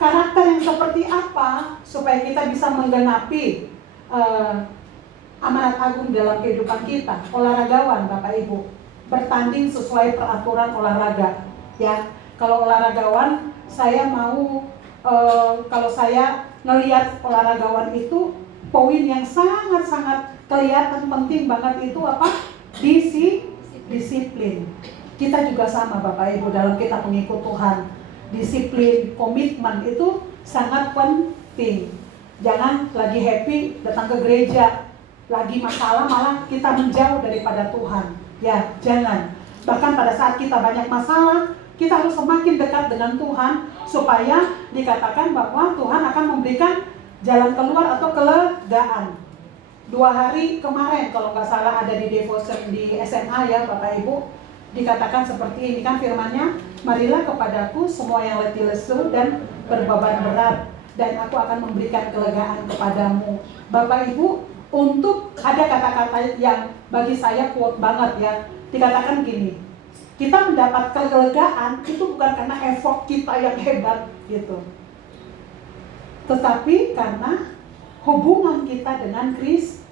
karakter yang seperti apa supaya kita bisa menggenapi amanat agung dalam kehidupan kita. Olahragawan Bapak Ibu, bertanding sesuai peraturan olahraga ya. Kalau olahragawan, saya mau kalau saya ngelihat olahragawan itu, poin yang sangat-sangat kelihatan penting banget itu apa? Disiplin. Kita juga sama Bapak Ibu dalam kita pengikut Tuhan. Disiplin, komitmen itu sangat penting. Jangan lagi happy datang ke gereja, lagi masalah malah kita menjauh daripada Tuhan. Ya, jangan. Bahkan pada saat kita banyak masalah, kita harus semakin dekat dengan Tuhan supaya dikatakan bahwa Tuhan akan memberikan jalan keluar atau kelegaan. 2 hari kemarin kalau nggak salah ada di devotion di SMA ya Bapak Ibu, dikatakan seperti ini kan firman-Nya, marilah kepadaku semua yang letih lesu dan berbeban berat, dan aku akan memberikan kelegaan kepadamu. Bapak Ibu, untuk ada kata-kata yang bagi saya kuat banget ya, dikatakan gini, kita mendapat kelegaan itu bukan karena effort kita yang hebat gitu, tetapi karena hubungan kita dengan Kristus.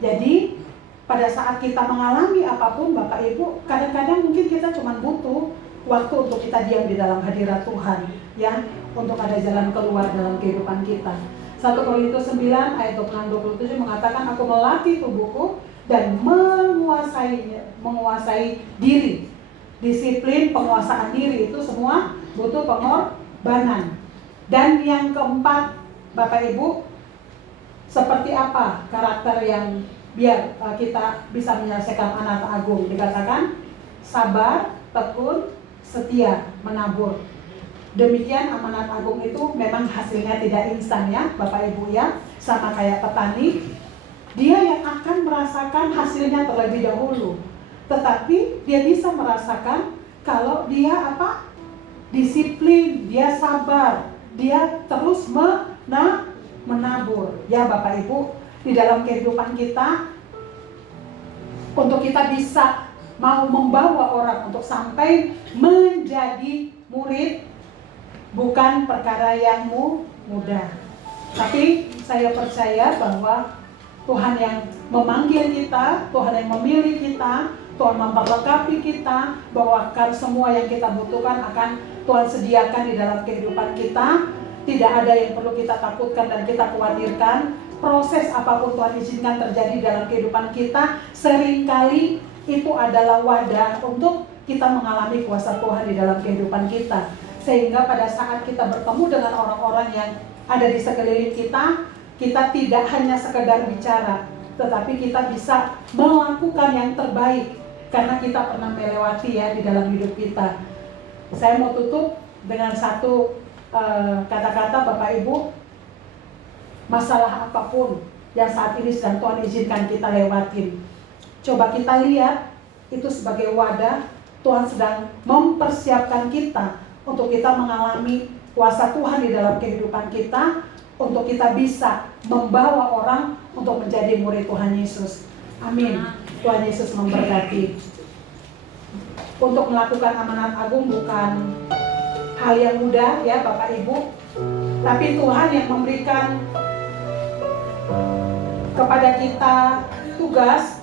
Jadi pada saat kita mengalami apapun Bapak Ibu, kadang-kadang mungkin kita cuma butuh waktu untuk kita diam di dalam hadirat Tuhan ya, untuk ada jalan keluar dalam kehidupan kita. 1 Korintus 9 ayat 26-27 mengatakan, aku melatih tubuhku dan menguasai diri. Disiplin, penguasaan diri itu semua butuh pengorbanan. Dan yang keempat Bapak Ibu, seperti apa karakter yang biar kita bisa menyelesaikan amanat agung? Dikatakan sabar, tekun, setia, menabur. Demikian amanat agung itu memang hasilnya tidak instan ya Bapak Ibu ya. Sama kayak petani, dia yang akan merasakan hasilnya terlebih dahulu. Tetapi dia bisa merasakan kalau dia disiplin, dia sabar, dia terus menabur ya Bapak Ibu. Di dalam kehidupan kita, untuk kita bisa mau membawa orang untuk sampai menjadi murid, bukan perkara yang mudah. Tapi saya percaya bahwa Tuhan yang memanggil kita, Tuhan yang memilih kita, Tuhan memperlengkapi kita, bahwa akan semua yang kita butuhkan akan Tuhan sediakan di dalam kehidupan kita. Tidak ada yang perlu kita takutkan dan kita khawatirkan. Proses apapun Tuhan izinkan terjadi dalam kehidupan kita, seringkali itu adalah wadah untuk kita mengalami kuasa Tuhan di dalam kehidupan kita. Sehingga pada saat kita bertemu dengan orang-orang yang ada di sekeliling kita, kita tidak hanya sekedar bicara, tetapi kita bisa melakukan yang terbaik karena kita pernah melewati ya di dalam hidup kita. Saya mau tutup dengan satu kata-kata Bapak Ibu. Masalah apapun yang saat ini sedang Tuhan izinkan kita lewatin, coba kita lihat itu sebagai wadah Tuhan sedang mempersiapkan kita untuk kita mengalami kuasa Tuhan di dalam kehidupan kita, untuk kita bisa membawa orang untuk menjadi murid Tuhan Yesus. Amin. Tuhan Yesus memberkati. Untuk melakukan amanat agung bukan hal yang mudah ya Bapak Ibu, tapi Tuhan yang memberikan kepada kita tugas.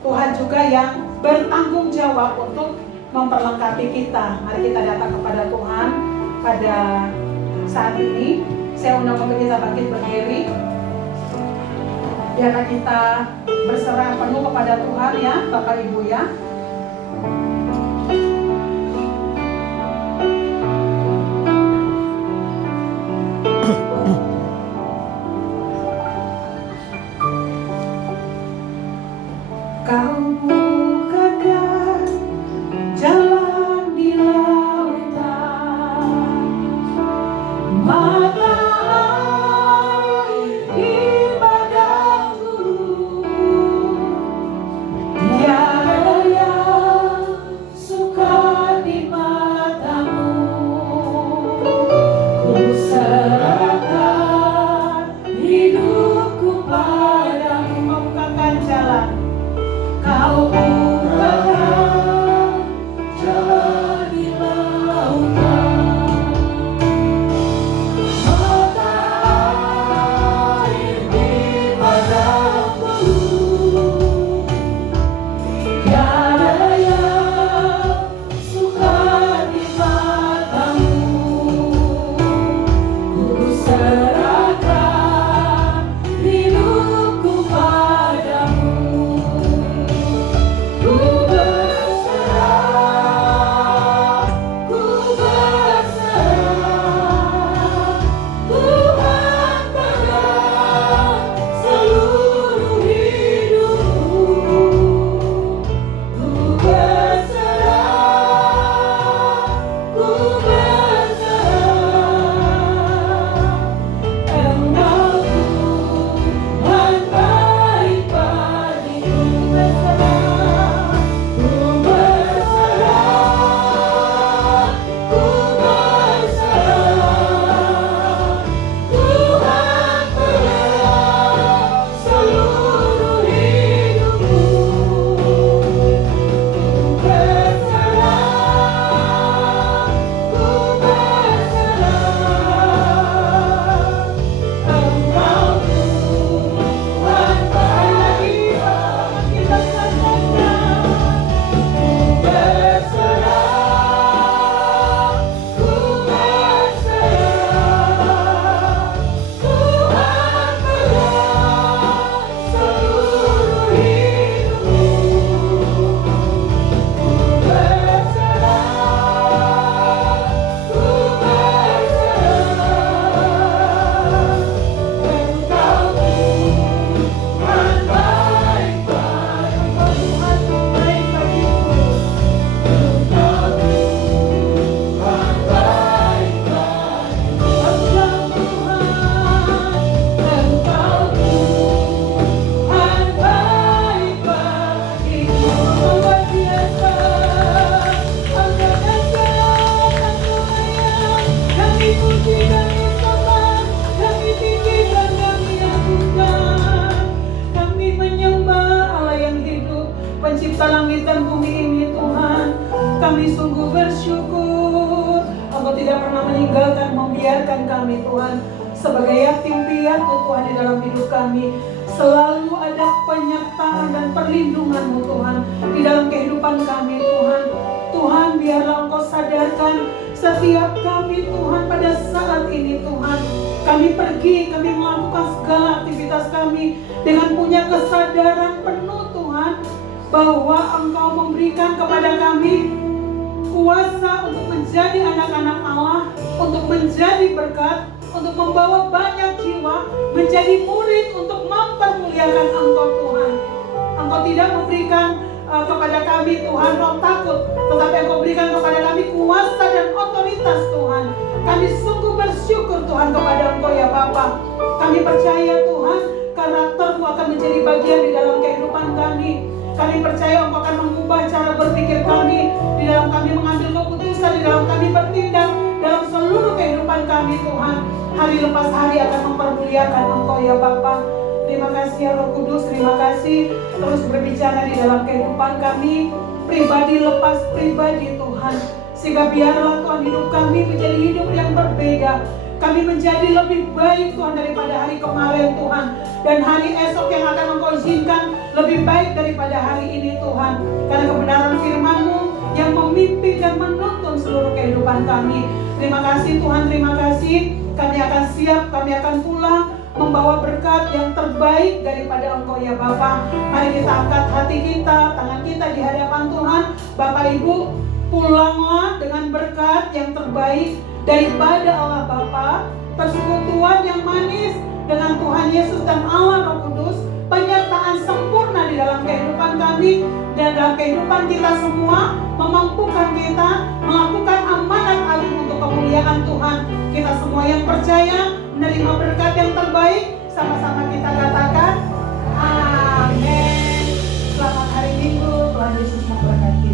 Tuhan juga yang bertanggung jawab untuk memperlengkapi kita. Mari kita datang kepada Tuhan pada saat ini. Saya undang untuk kita bangkit berdiri. Biarlah kita berserah penuh kepada Tuhan ya Bapak Ibu ya. Kau bukakan jalan di lautan, mata air di padang gurun, tiada yang Kami sungguh bersyukur Engkau tidak pernah meninggalkan, membiarkan kami Tuhan sebagai yatim piatu Tuhan di dalam hidup kami. Selalu ada penyertaan dan perlindungan-Mu Tuhan di dalam kehidupan kami Tuhan. Tuhan, biarlah Engkau sadarkan setiap kami Tuhan pada saat ini Tuhan. Kami pergi, kami melakukan segala aktivitas kami dengan punya kesadaran penuh Tuhan bahwa Engkau memberikan kepada kami kuasa untuk menjadi anak-anak Allah, untuk menjadi berkat, untuk membawa banyak jiwa, menjadi murid untuk mempermuliakan Engkau Tuhan. Engkau tidak memberikan kepada kami Tuhan roh takut, tetapi Engkau berikan kepada kami kuasa dan otoritas Tuhan. Kami sungguh bersyukur Tuhan kepada Engkau ya Bapa. Kami percaya Tuhan, karakter-Mu akan menjadi bagian di dalam kehidupan kami. Kami percaya Engkau akan mengubah cara berpikir kami, di dalam kami mengambil keputusan, di dalam kami bertindak, dalam seluruh kehidupan kami Tuhan. Hari lepas hari akan mempermuliakan Engkau ya Bapa. Terima kasih ya Roh Kudus, terima kasih terus berbicara di dalam kehidupan kami, pribadi lepas pribadi Tuhan. Sehingga biarlah Tuhan hidup kami menjadi hidup yang berbeda. Kami menjadi lebih baik Tuhan daripada hari kemarin Tuhan. Dan hari esok yang akan Engkau izinkan lebih baik daripada hari ini Tuhan. Karena kebenaran firman-Mu yang memimpin dan menuntun seluruh kehidupan kami. Terima kasih Tuhan, terima kasih. Kami akan siap, kami akan pulang membawa berkat yang terbaik daripada Engkau ya Bapa. Mari kita angkat hati kita, tangan kita di hadapan Tuhan. Bapak Ibu, pulanglah dengan berkat yang terbaik daripada Allah Bapa, persekutuan yang manis dengan Tuhan Yesus dan Allah Roh Kudus, penyertaan sempurna di dalam kehidupan kami dan dalam kehidupan kita semua, memampukan kita melakukan amanat agung untuk kemuliaan Tuhan. Kita semua yang percaya menerima berkat yang terbaik, sama-sama kita katakan amin. Selamat hari Minggu, Tuhan Yesus memberkati.